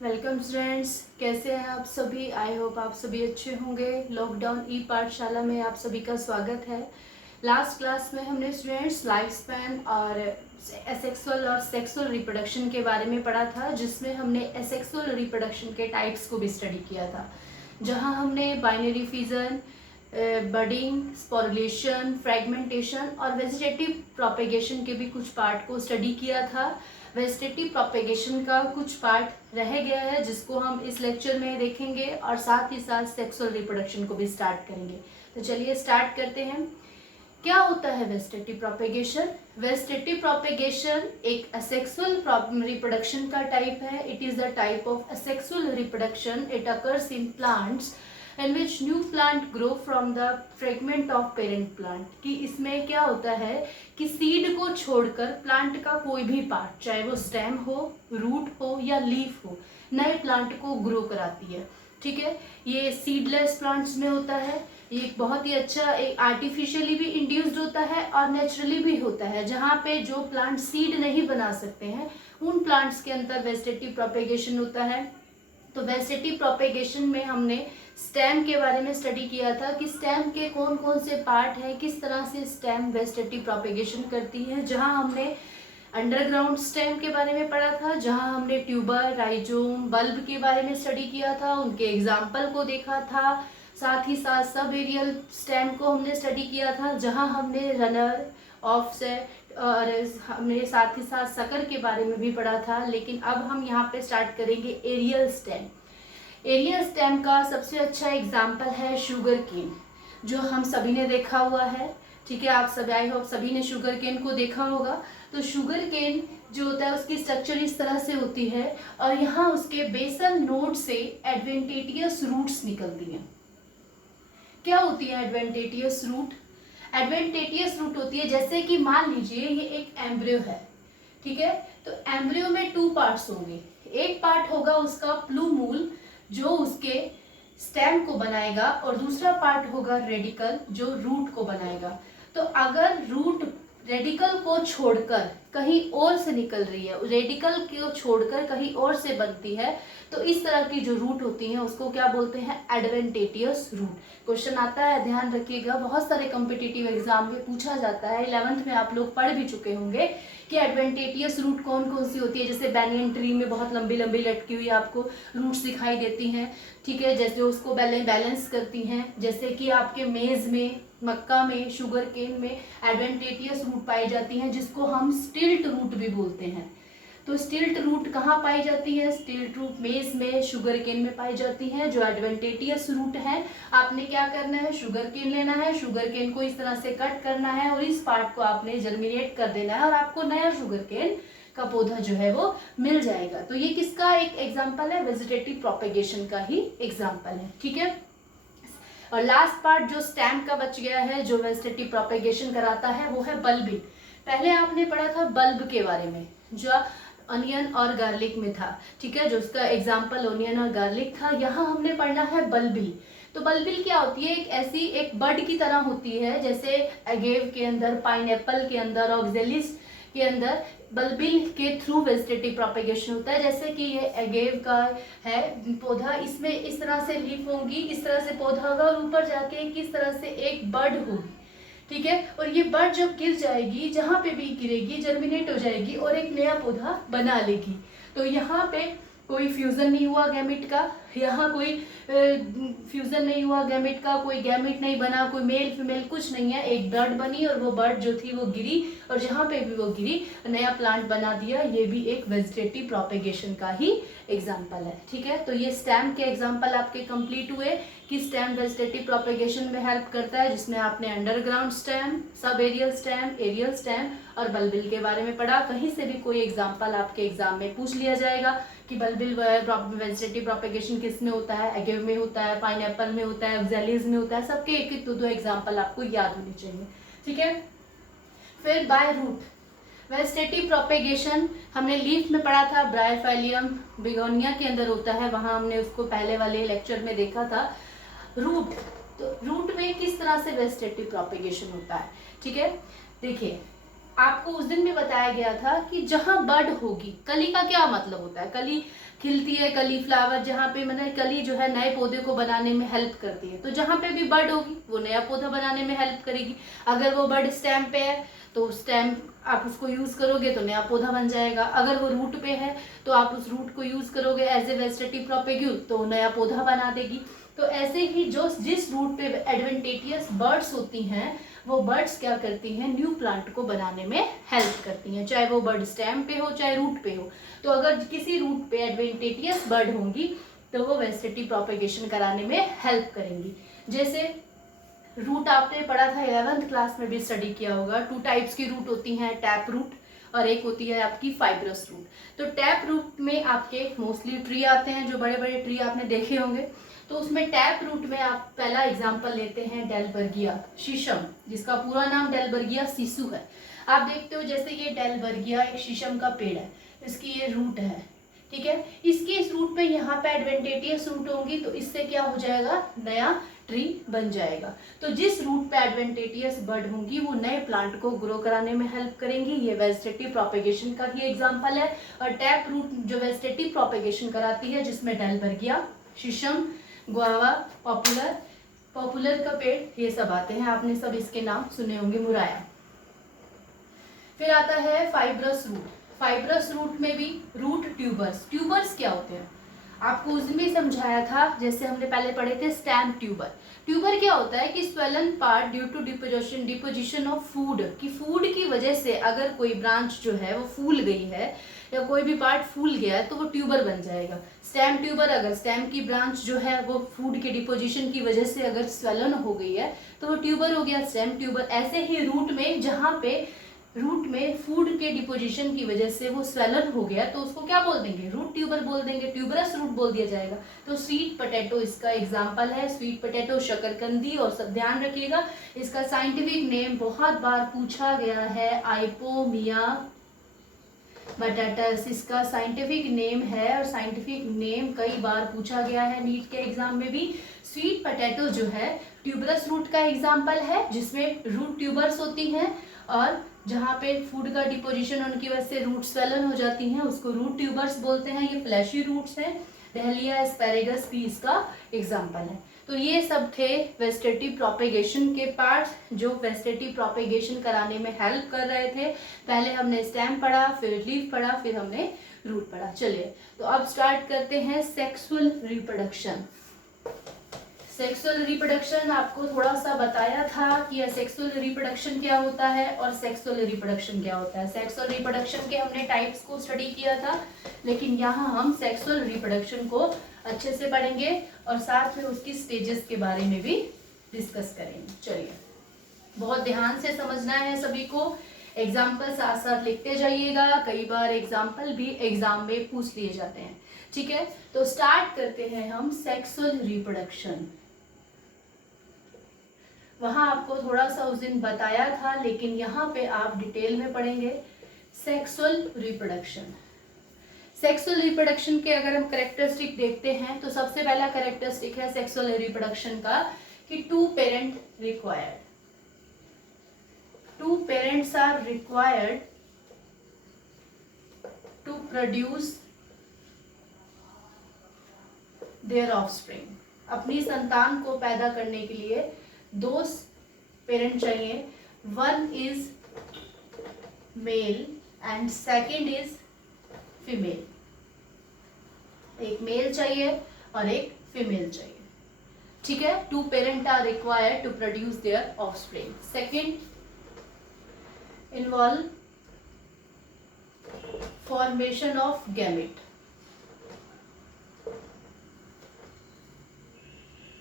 Welcome students, कैसे हैं आप सभी। आई होप आप सभी अच्छे होंगे। लॉकडाउन ई पाठशाला में आप सभी का स्वागत है। लास्ट क्लास में हमने स्टूडेंट्स लाइफ स्पैन और एसेक्सुअल और सेक्सुअल रिप्रोडक्शन के बारे में पढ़ा था, जिसमें हमने एसेक्सुअल रिप्रोडक्शन के टाइप्स को भी स्टडी किया था, जहां हमने binary fission, budding, sporulation, fragmentation और वेजिटेटिव प्रोपेगेशन के भी कुछ पार्ट को स्टडी किया था। वेजिटेटिव प्रोपेगेशन का कुछ पार्ट रह गया है जिसको हम इस लेक्चर में देखेंगे और साथ ही साथ सेक्सुअल रिप्रोडक्शन को भी स्टार्ट करेंगे। तो चलिए स्टार्ट करते हैं। क्या होता है वेजिटेटिव प्रोपेगेशन? वेजिटेटिव प्रोपेगेशन एक असेक्सुअल रिप्रोडक्शन का टाइप है। It is the type of asexual reproduction. It occurs in plants in which new plant grow from the fragment of parent plant। कि इसमें क्या होता है कि सीड को छोड़कर प्लांट का कोई भी पार्ट, चाहे वो स्टेम हो, रूट हो या लीफ हो, नए प्लांट को ग्रो कराती है। ठीक है, ये सीडलेस प्लांट्स में होता है। ये बहुत ही अच्छा, एक आर्टिफिशियली भी इंड्यूस्ड होता है और नेचुरली भी होता है। जहाँ पे जो प्लांट सीड नहीं बना सकते हैं उन प्लांट्स के अंदर वेजिटेटिव प्रोपेगेशन होता है। तो वेजिटेटिव प्रोपेगेशन में हमने स्टेम के बारे में स्टडी किया था कि स्टेम के कौन कौन से पार्ट हैं, किस तरह से स्टेम वेजिटेटिव प्रोपेगेशन करती है। जहां हमने अंडरग्राउंड स्टेम के बारे में पढ़ा था, जहां हमने ट्यूबर, राइजोम, बल्ब के बारे में स्टडी किया था, उनके एग्जाम्पल को देखा था। साथ ही साथ सब एरियल स्टेम को हमने स्टडी किया था, जहां हमने रनर, ऑफसेट और हमने साथ ही साथ सकर के बारे में भी पढ़ा था। लेकिन अब हम यहाँ पे स्टार्ट करेंगे एरियल स्टेम। एरियल स्टेम का सबसे अच्छा एग्जाम्पल है शुगर केन, जो हम सभी ने देखा हुआ है। ठीक है, आप सभी, आई होप सभी ने शुगर केन को देखा होगा। तो शुगर केन जो होता है उसकी स्ट्रक्चर इस तरह से होती है और यहाँ उसके बेसल नोड से एडवेंटेटियस रूट्स निकलती हैं। क्या होती है एडवेंटेटियस रूट? एडवेंटेटियस रूट होती है, जैसे कि मान लीजिए ये एक एम्ब्रियो है। ठीक है, तो एम्ब्रियो में 2 पार्ट्स होंगे। एक पार्ट होगा उसका प्लूमूल जो उसके स्टेम को बनाएगा और दूसरा पार्ट होगा रेडिकल जो रूट को बनाएगा। तो अगर रूट रेडिकल को छोड़कर कहीं और से निकल रही है, रेडिकल को छोड़कर कहीं और से बनती है, तो इस तरह की जो रूट होती है उसको क्या बोलते हैं? एडवेंटेटियस रूट। क्वेश्चन आता है, ध्यान रखिएगा, बहुत सारे कॉम्पिटिटिव एग्जाम में पूछा जाता है। 11th में आप लोग पढ़ भी चुके होंगे कि एडवेंटेटियस रूट कौन कौन सी होती है। जैसे बैनियन ट्री में बहुत लंबी लंबी लटकी हुई आपको रूट्स दिखाई देती हैं। ठीक है, जैसे उसको बैलेंस करती हैं। जैसे कि आपके मेज में, मक्का में, शुगर केन में एडवेंटेटियस रूट पाई जाती हैं, जिसको हम स्टिल्ट रूट भी बोलते हैं। तो स्टिल्ट रूट कहाँ पाई जाती है? स्टिल्ट रूट मेज में, शुगर केन में पाई जाती है, जो एडवेंटेटियस रूट है। आपने क्या करना है? शुगर केन लेना है, शुगर केन को इस तरह से कट करना है और इस पार्ट को आपने जर्मिनेट कर देना है और आपको नया शुगर केन का पौधा जो है वो मिल जाएगा। तो ये किसका एक एग्जाम्पल है? वेजिटेटिव प्रोपेगेशन का ही एग्जाम्पल है। ठीक है, और लास्ट पार्ट जो स्टेम का बच गया है, जो वेजिटेटिव प्रोपेगेशन कराता है, वो है बल्बिंग। पहले आपने पढ़ा था बल्ब के बारे में, जो अनियन और गार्लिक में था। ठीक है, जो उसका एग्जाम्पल अनियन और गार्लिक था। यहाँ हमने पढ़ना है बल्बिल। तो बल्बिल क्या होती है? एक ऐसी एक बड की तरह होती है, जैसे अगेव के अंदर, पाइनएप्पल के अंदर, ऑक्जेलिस के अंदर बल्बिल के थ्रू वेजिटेटिव प्रोपेगेशन होता है। जैसे कि ये अगेव का है पौधा, इसमें इस तरह से लीफ होंगी, इस तरह से पौधा होगा और ऊपर जाके किस तरह से एक बड होगी। ठीक है, और ये बड जब गिर जाएगी, जहां पे भी गिरेगी जर्मिनेट हो जाएगी और एक नया पौधा बना लेगी। तो यहाँ पे कोई फ्यूजन नहीं हुआ गैमेट का, यहाँ कोई फ्यूजन नहीं हुआ गैमेट का, कोई गैमेट नहीं बना, कोई मेल फीमेल कुछ नहीं है। एक बर्ड बनी और वो बर्ड जो थी वो गिरी और जहाँ पे भी वो गिरी नया प्लांट बना दिया। ये भी एक वेजिटेटिव प्रोपेगेशन का ही एग्जाम्पल है। ठीक है, तो ये स्टेम के एग्जाम्पल आपके कंप्लीट हुए कि स्टेम वेजिटेटिव प्रोपेगेशन में हेल्प करता है, जिसमें आपने underground stem, sub aerial stem, aerial stem और बल्बिल के बारे में पढ़ा। कहीं से भी कोई एग्जाम्पल आपके एग्जाम में पूछ लिया जाएगा कि बल्बिल वेजिटेटिव प्रोपेगेशन किस में होता है, एगेव में होता है, पाइनएप्पल में होता है, ऑक्जेलिस में होता है। सबके एक एक दो एग्जाम्पल आपको याद होने चाहिए। ठीक है, फिर बाय रूट वेजिटेटिव प्रोपेगेशन हमने लीफ में पढ़ा था, ब्रायोफाइलियम बिगोनिया के अंदर होता है, वहां हमने उसको पहले वाले लेक्चर में देखा था। रूट, तो रूट में किस तरह से वेजिटेटिव प्रोपेगेशन होता है? ठीक है, देखिए आपको उस दिन भी बताया गया था कि जहाँ बड होगी, कली का क्या मतलब होता है, कली खिलती है, कली फ्लावर, जहाँ पे मतलब कली जो है नए पौधे को बनाने में हेल्प करती है, तो जहाँ पे भी बड होगी वो नया पौधा बनाने में हेल्प करेगी। अगर वो बड स्टेम पे है तो स्टेम आप उसको यूज करोगे तो नया पौधा बन जाएगा। अगर वो रूट पे है तो आप उस रूट को यूज करोगे एज ए वेजिटेटिव प्रोपेग्यूल, तो नया पौधा बना देगी। तो ऐसे ही जो जिस रूट पे एडवेंटेटियस बर्ड्स होती हैं, वो बर्ड्स क्या करती हैं, न्यू प्लांट को बनाने में हेल्प करती हैं, चाहे वो बर्ड स्टेम पे हो चाहे रूट पे हो। तो अगर किसी रूट पे एडवेंटेटियस बर्ड होंगी तो वो वेजिटेटिव प्रोपेगेशन कराने में हेल्प करेंगी। जैसे रूट आपने पढ़ा था 11th क्लास में भी स्टडी किया होगा, 2 टाइप्स की रूट होती हैं, टैप रूट और एक होती है आपकी फाइब्रस रूट। तो टैप रूट में आपके मोस्टली ट्री आते हैं, जो बड़े बड़े ट्री आपने देखे होंगे। तो उसमें टैप रूट में आप पहला एग्जांपल लेते हैं डेलबर्गिया शीशम, जिसका पूरा नाम डेलबर्गिया सिसु है। आप देखते हो जैसे ये डेलबर्गिया एक शीशम का पेड़ है, इसकी ये रूट है, ठीक है। इसके इस रूट पे यहाँ पे एडवेंटेटियस रूट होंगी तो इससे क्या हो जाएगा, नया ट्री बन जाएगा। तो जिस रूट पे एडवेंटेटियस बर्ड होंगी वो नए प्लांट को ग्रो कराने में हेल्प करेंगी। ये वेजिटेटिव प्रोपेगेशन का ही एग्जांपल है। और टैप रूट जो वेजिटेटिव प्रोपेगेशन कराती है, जिसमें डेलबर्गिया, शीशम, गुआवा, पॉपुलर का पेड़, ये सब आते हैं, आपने सब इसके नाम सुने होंगे, मुराया। फिर आता है फाइब्रस रूट। फाइब्रस रूट में भी रूट ट्यूबर्स। ट्यूबर्स क्या होते हैं आपको उस दिन भी समझाया था, जैसे हमने पहले पढ़े थे स्टेम ट्यूबर। ट्यूबर क्या होता है कि swollen part due to deposition of food, कि फूड की वजह से अगर कोई ब्रांच जो है वो फूल गई है या कोई भी पार्ट फूल गया है तो वो ट्यूबर बन जाएगा। स्टेम ट्यूबर, अगर स्टेम की ब्रांच जो है वो फूड के डिपोजिशन की वजह से अगर स्वेलन हो गई है तो वो ट्यूबर हो गया, स्टेम ट्यूबर। ऐसे ही रूट में, जहाँ पे रूट में फूड के डिपोजिशन की वजह से वो स्वेलन हो गया तो उसको क्या बोल देंगे, रूट ट्यूबर बोल देंगे, ट्यूबरस रूट बोल दिया जाएगा। तो स्वीट पोटैटो इसका एग्जांपल है। स्वीट पोटैटो, शकरकंदी। और सब ध्यान रखिएगा इसका साइंटिफिक नेम बहुत बार पूछा गया है, आइपोमिया बटाटस इसका साइंटिफिक नेम है, और साइंटिफिक नेम कई बार पूछा गया है नीट के एग्जाम में भी। स्वीट पोटैटो जो है ट्यूबरस रूट का एग्जाम्पल है, जिसमें रूट ट्यूबर्स होती हैं, और जहाँ पे फूड का डिपोजिशन उनकी वजह से रूट स्वेलन हो जाती हैं उसको रूट ट्यूबर्स बोलते हैं। ये फ्लैशी रूट्स हैं। डहलिया, एस्पेरेगस भी इसका एग्जाम्पल है। तो ये सब थे वेजिटेटिव प्रोपेगेशन के पार्ट्स, जो वेजिटेटिव प्रोपेगेशन कराने में हेल्प कर रहे थे। पहले हमने स्टेम पढ़ा, फिर लीफ पढ़ा, फिर हमने रूट पढ़ा। चलिए तो अब स्टार्ट करते हैं सेक्सुअल रिप्रोडक्शन। सेक्सुअल रिप्रोडक्शन आपको थोड़ा सा बताया था कि सेक्सुअल रिप्रोडक्शन क्या होता है और सेक्सुअल रिप्रोडक्शन क्या होता है। सेक्सुअल रिप्रोडक्शन के हमने टाइप्स को स्टडी किया था, लेकिन यहाँ हम सेक्सुअल रिप्रोडक्शन को अच्छे से पढ़ेंगे और साथ में उसकी स्टेजेस के बारे में भी डिस्कस करेंगे। चलिए बहुत ध्यान से समझना है सभी को। एग्जाम्पल साथ साथ लिखते जाइएगा, कई बार एग्जाम्पल भी एग्जाम में पूछ लिए जाते हैं, ठीक है। तो स्टार्ट करते हैं हम सेक्सुअल रिप्रोडक्शन। वहां आपको थोड़ा सा उस दिन बताया था, लेकिन यहाँ पे आप डिटेल में पढ़ेंगे सेक्सुअल रिप्रोडक्शन। सेक्सुअल रिप्रोडक्शन के अगर हम कैरेक्टरिस्टिक देखते हैं तो सबसे पहला कैरेक्टरिस्टिक है सेक्सुअल रिप्रोडक्शन का कि 2 parent required. 2 parents are required to produce their offspring. अपनी संतान को पैदा करने के लिए 2 पेरेंट चाहिए। 1 is male and second is female. एक मेल चाहिए और एक फीमेल चाहिए, ठीक है। 2 parent are required to produce their offspring. Second, involve formation of gamete.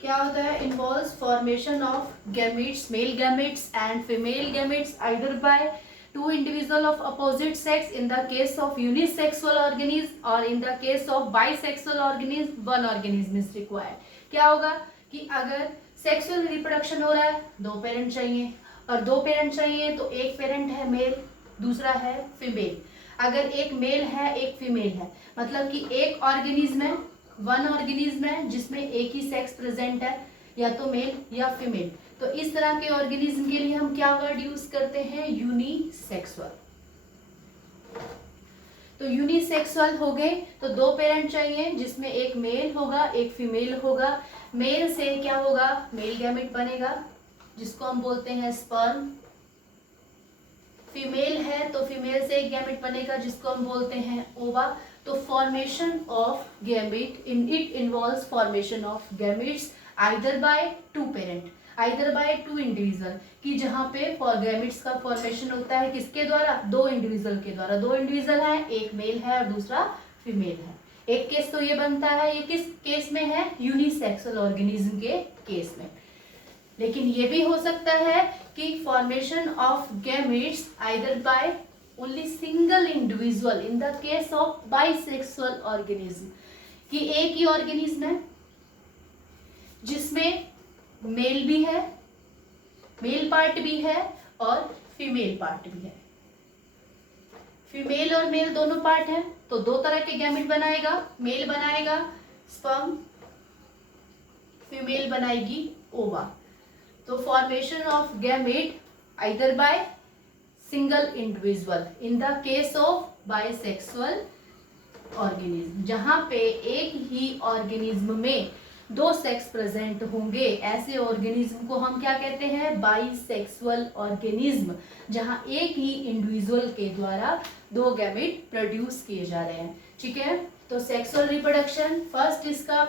क्या होता है, involves formation of gametes, male gametes and female gametes either by 2 individual of opposite sex in the case of unisexual organism or in the case of bisexual organism 1 organism is required। क्या होगा कि अगर sexual reproduction हो रहा है 2 parent चाहिए, और 2 parent चाहिए तो एक पेरेंट है मेल, दूसरा है फीमेल। अगर एक मेल है एक फीमेल है, मतलब कि एक ऑर्गेनिज्म है, 1 ऑर्गेनिज्म है जिसमें एक ही सेक्स प्रेजेंट है, या तो मेल या फीमेल। तो इस तरह के ऑर्गेनिज्म के लिए हम क्या वर्ड यूज करते हैं, यूनिसेक्सुअल। तो यूनिसेक्सुअल हो गए तो दो पेरेंट चाहिए जिसमें एक मेल होगा एक फीमेल होगा। मेल से क्या होगा, मेल गैमेट बनेगा जिसको हम बोलते हैं स्पर्म। फीमेल है तो फीमेल से एक गैमेट बनेगा जिसको हम बोलते हैं ओवा। तो formation of gamete it involves formation of gametes either by two parent, either by two individual, कि जहाँ पे गैमेट्स का फॉर्मेशन होता है किसके द्वारा, दो इंडिविजुअल के द्वारा। दो इंडिविजुअल है, एक मेल है और दूसरा फीमेल है। एक केस तो ये बनता है, ये किस केस में है, यूनिसेक्सुअल ऑर्गेनिज्म के केस में। लेकिन ये भी हो सकता है कि formation of gametes either by only single individual in the case of bisexual organism, कि एक ही ऑर्गेनिज्म है जिसमें मेल भी है, मेल पार्ट भी है और फीमेल पार्ट भी है। फीमेल और मेल दोनों पार्ट है तो दो तरह के गैमेट बनाएगा, मेल बनाएगा स्पर्म, फीमेल बनाएगी ओवा। तो formation of gamete either by single individual in the case of bisexual organism, जहां पे एक ही ऑर्गेनिज्म में दो सेक्स प्रेजेंट होंगे, ऐसे ऑर्गेनिज्म को हम क्या कहते हैं, बाइसेक्सुअल ऑर्गेनिज्म, जहां एक ही इंडिविजुअल के द्वारा दो गैमेट प्रोड्यूस किए जा रहे हैं। ठीक है, तो सेक्सुअल रिप्रोडक्शन फर्स्ट इसका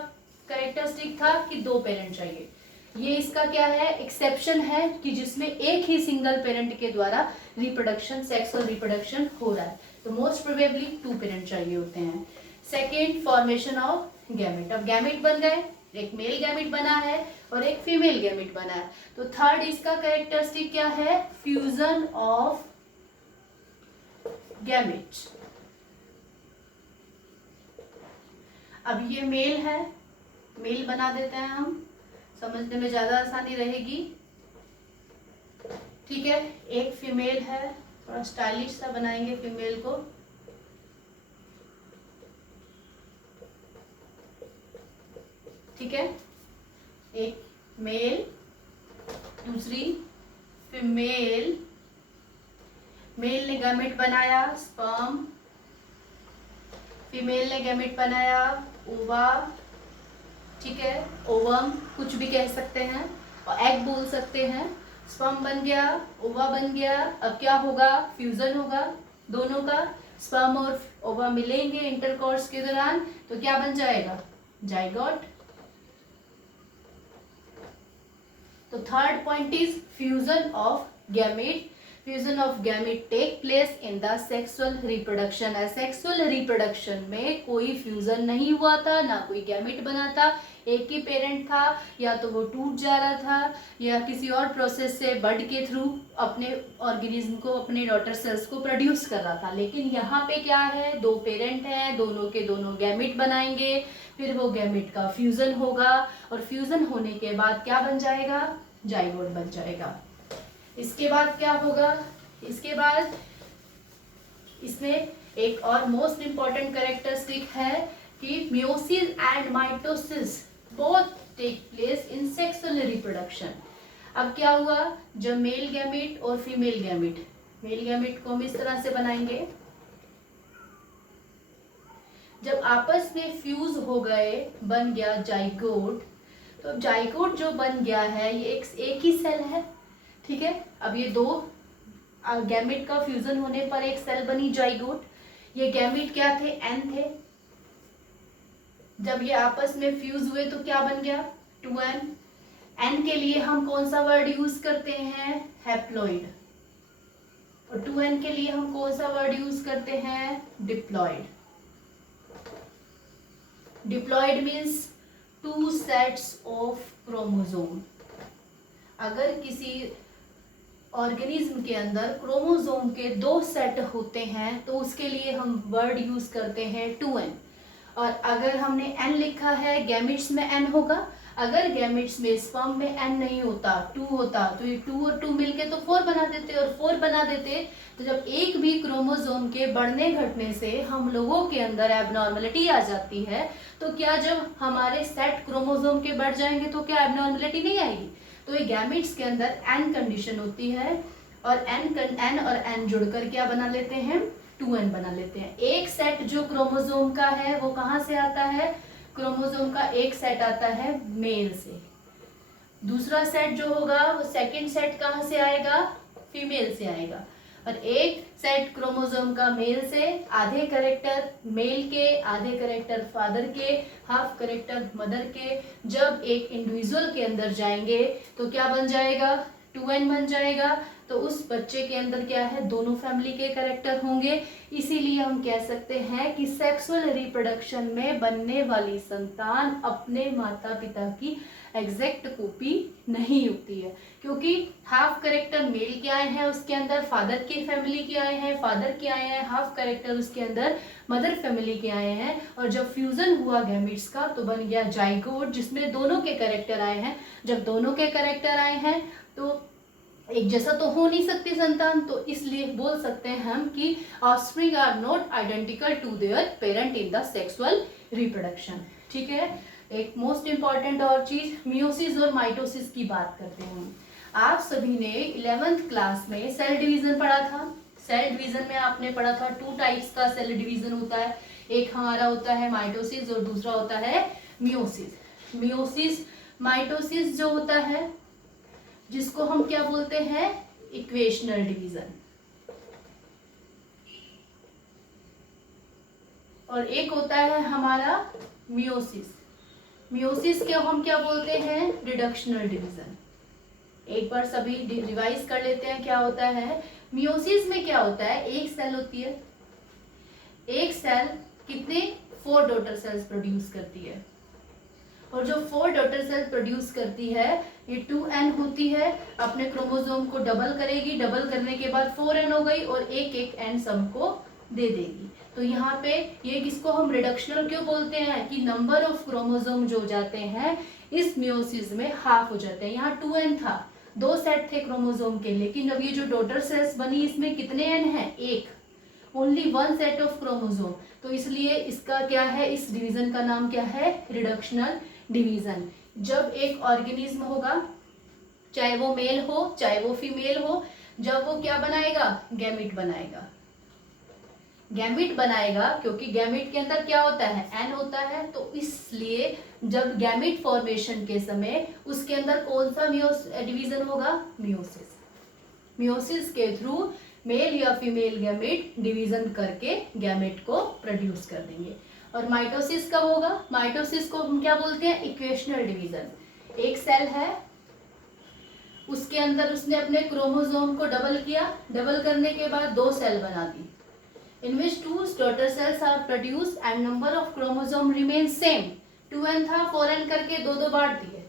कैरेक्टरिस्टिक था कि दो पेरेंट चाहिए। ये इसका क्या है, एक्सेप्शन है कि जिसमें एक ही सिंगल पेरेंट के द्वारा रिप्रोडक्शन, सेक्सुअल रिप्रोडक्शन हो रहा है। तो मोस्ट प्रोबेबली टू पेरेंट चाहिए होते हैं। Second, formation of gamete. अब गैमेट बन गए, एक मेल गैमेट बना है और एक फीमेल गैमेट बना है। तो थर्ड इसका कैरेक्टरिस्टिक क्या है, फ्यूजन ऑफ गैमेट। अब ये मेल है, मेल बना देते हैं हम, समझने में ज्यादा आसानी रहेगी। ठीक है, एक फीमेल है, थोड़ा स्टाइलिश सा बनाएंगे फीमेल को। ठीक है, एक मेल, दूसरी फीमेल। मेल ने गैमेट बनाया स्पर्म, फीमेल ने गैमेट बनाया ओवा। ठीक है, ओवम कुछ भी कह सकते हैं और एग बोल सकते हैं। स्पर्म बन गया, ओवा बन गया। अब क्या होगा, फ्यूजन होगा दोनों का, स्पर्म और ओवा मिलेंगे इंटरकोर्स के दौरान, तो क्या बन जाएगा, जाइगोट। तो third point is fusion of gamete. Fusion of gamete take place in the sexual reproduction. Sexual reproduction में कोई फ्यूजन नहीं हुआ था, ना कोई गैमेट बना था, एक ही पेरेंट था, या तो वो टूट जा रहा था या किसी और प्रोसेस से बड के थ्रू अपने ऑर्गेनिज्म को, अपने डॉटर सेल्स को प्रोड्यूस कर रहा था। लेकिन यहाँ पे क्या है, दो पेरेंट हैं, दोनों के दोनों गैमेट बनाएंगे, फिर वो गैमेट का फ्यूजन होगा और फ्यूजन होने के बाद क्या बन जाएगा, जाइगोट बन जाएगा। इसके बाद क्या होगा, इसके बाद इसमें एक और मोस्ट इंपॉर्टेंट कैरेक्टरिस्टिक है कि meiosis and mitosis both take place in sexual reproduction. अब क्या हुआ, जब मेल गैमेट और फीमेल गैमेट, मेल गैमेट को हम इस तरह से बनाएंगे, जब आपस में फ्यूज हो गए, बन गया जाइगोट। तो जाइगोट जो बन गया है ये एक ही सेल है। ठीक है, अब ये दो गैमेट का फ्यूजन होने पर एक सेल बनी जाइगोट। ये गैमेट क्या थे, एन थे। जब ये आपस में फ्यूज हुए तो क्या बन गया, 2n। एन के लिए हम कौन सा वर्ड यूज करते हैं, हैप्लॉइड। और 2n के लिए हम कौन सा वर्ड यूज करते हैं, diploid. Diploid means 2 sets of chromosome. अगर किसी ऑर्गेनिज्म के अंदर क्रोमोसोम के 2 सेट होते हैं तो उसके लिए हम वर्ड यूज करते हैं 2n। और अगर हमने n लिखा है, गैमेट्स में n होगा। अगर गैमेट्स में, स्पर्म में n नहीं होता, 2 होता, तो ये 2 और 2 मिलके तो 4 बना देते, और 4 बना देते तो जब एक भी क्रोमोसोम के बढ़ने घटने से हम लोगों के अंदर एबनॉर्मलिटी आ जाती है, तो क्या जब हमारे सेट क्रोमोसोम के बढ़ जाएंगे तो क्या एबनॉर्मलिटी नहीं आएगी। तो ये गैमेट्स के अंदर एन कंडीशन होती है और एन और एन जुड़कर क्या बना लेते हैं, 2n बना लेते हैं। एक सेट जो क्रोमोसोम का है वो कहाँ से आता है, क्रोमोसोम का एक सेट आता है मेल से, दूसरा सेट जो होगा वो सेकंड सेट कहाँ से आएगा, फीमेल से आएगा। और एक सेट क्रोमोसोम का मेल से, आधे करेक्टर मेल के, आधे करेक्टर फादर के, हाफ करेक्टर मदर के, जब एक इंडिविजुअल के अंदर जाएंगे तो क्या बन जाएगा, 2n बन जाएगा। तो उस बच्चे के अंदर क्या है, दोनों फैमिली के करेक्टर होंगे। इसीलिए हम कह सकते हैं कि सेक्सुअल रिप्रोडक्शन में बनने वाली संतान अपने माता पिता की एग्जैक्ट कॉपी नहीं होती है, क्योंकि हाफ करेक्टर मेल के आए हैं उसके अंदर फादर की फैमिली के आए हैं, फादर के आए हैं, हाफ करेक्टर उसके अंदर मदर फैमिली के आए हैं। और जब फ्यूजन हुआ गैमीट्स का तो बन गया जाइगोट, जिसमें दोनों के करेक्टर आए हैं। जब दोनों के करेक्टर आए हैं तो एक जैसा तो हो नहीं सकती संतान, तो इसलिए बोल सकते हैं हम कि offspring are not identical to their parent in the sexual reproduction. ठीक है, एक मोस्ट इंपॉर्टेंट और चीज मियोसिस और माइटोसिस की बात करते हैं। आप सभी ने 11th क्लास में सेल डिवीजन पढ़ा था। सेल डिवीजन में आपने पढ़ा था 2 टाइप्स का सेल डिवीजन होता है, एक हमारा होता है माइटोसिस और दूसरा होता है मियोसिस। मियोसिस माइटोसिस जो होता है जिसको हम क्या बोलते हैं, इक्वेशनल डिवीजन, और एक होता है हमारा मियोसिस। मियोसिस के हम क्या बोलते हैं, रिडक्शनल डिवीजन। एक बार सभी रिवाइज कर लेते हैं क्या होता है। मियोसिस में क्या होता है, एक सेल होती है, एक सेल कितने 4 डॉटर सेल्स प्रोड्यूस करती है, और जो 4 डॉटर सेल प्रोड्यूस करती है ये 2n होती है, अपने क्रोमोसोम को डबल करेगी, डबल करने के बाद 4n हो गई और एक एक n सबको दे देगी। तो यहाँ पे ये किसको हम रिडक्शनल क्यों बोलते हैं कि नंबर ऑफ क्रोमोसोम जो जाते हैं इस मियोसिस में हाफ हो जाते हैं। यहाँ 2n था, 2 सेट थे क्रोमोसोम के, लेकिन अब ये जो डॉटर सेल्स बनी इसमें कितने n है, एक, ओनली 1 सेट ऑफ क्रोमोसोम। तो इसलिए इसका क्या है, इस डिवीजन का नाम क्या है, रिडक्शनल डिवीजन। जब एक ऑर्गेनिज्म होगा, चाहे वो मेल हो चाहे वो फीमेल हो, जब वो क्या बनाएगा, गैमीट बनाएगा। गैमीट बनाएगा क्योंकि गैमीट के अंदर क्या होता है, एन होता है, तो इसलिए जब गैमीट फॉर्मेशन के समय उसके अंदर कौन सा डिवीजन होगा, मियोसिस। मियोसिस के थ्रू मेल या फीमेल गैमेट डिवीजन करके गैमेट को प्रोड्यूस कर देंगे। और माइटोसिस कब होगा, माइटोसिस को हम क्या बोलते हैं, इक्वेशनल डिवीजन। एक सेल है, उसके अंदर उसने अपने क्रोमोसोम को डबल किया, डबल करने के बाद 2 सेल बना दी, in which 2 daughter cells are produce and number of chromosome remain same. 2n था, 4n करके 2 बांट दिए,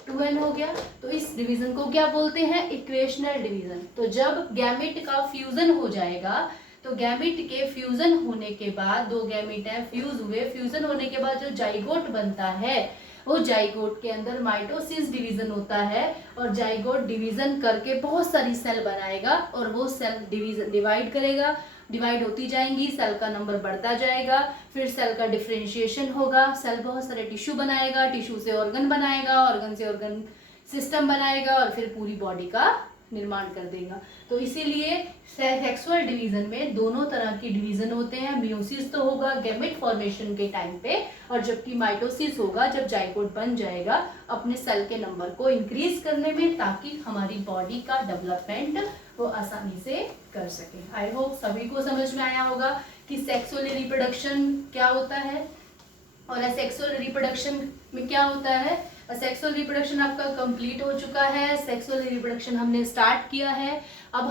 2n हो गया। तो इस डिवीजन को क्या बोलते हैं, इक्वेशनल डिवीजन। तो जब गैमेट का फ्यूजन हो जाएगा, तो गैमेट के फ्यूजन होने के बाद 2 गैमेट हैं, फ्यूज हुए, फ्यूजन होने के बाद जो जाइगोट बनता है, वो जाइगोट के अंदर माइटोसिस डिवीजन होता है, और जाइगोट डिवीजन करके बहुत सारी सेल बनाएगा, और वो सेल डिवीजन डिवाइड करेगा, डिवाइड होती जाएंगी, सेल का नंबर बढ़ता जाएगा, फिर सेल का डिफरेंशिएशन होगा, सेल बहुत सारे टिश्यू बनाएगा, टिश्यू से ऑर्गन बनाएगा, ऑर्गन से ऑर्गन सिस्टम बनाएगा, और फिर पूरी बॉडी का निर्माण कर देगा। तो इसीलिए सेक्सुअल डिवीजन में दोनों तरह की डिवीजन होते हैं। मियोसिस तो होगा गैमेट फॉर्मेशन के टाइम पे, और जबकि माइटोसिस होगा जब जाइगोट बन जाएगा अपने सेल के नंबर को इंक्रीज करने में, ताकि हमारी बॉडी का डेवलपमेंट वो आसानी से कर सके। आई होप सभी को समझ में आया होगा कि सेक्सुअल रिप्रोडक्शन क्या होता है, और सेक्सुअल रिप्रोडक्शन में क्या होता है। सेक्सुअल रिप्रोडक्शन आपका कंप्लीट हो चुका है, सेक्सुअल रिप्रोडक्शन हमने स्टार्ट किया है। अब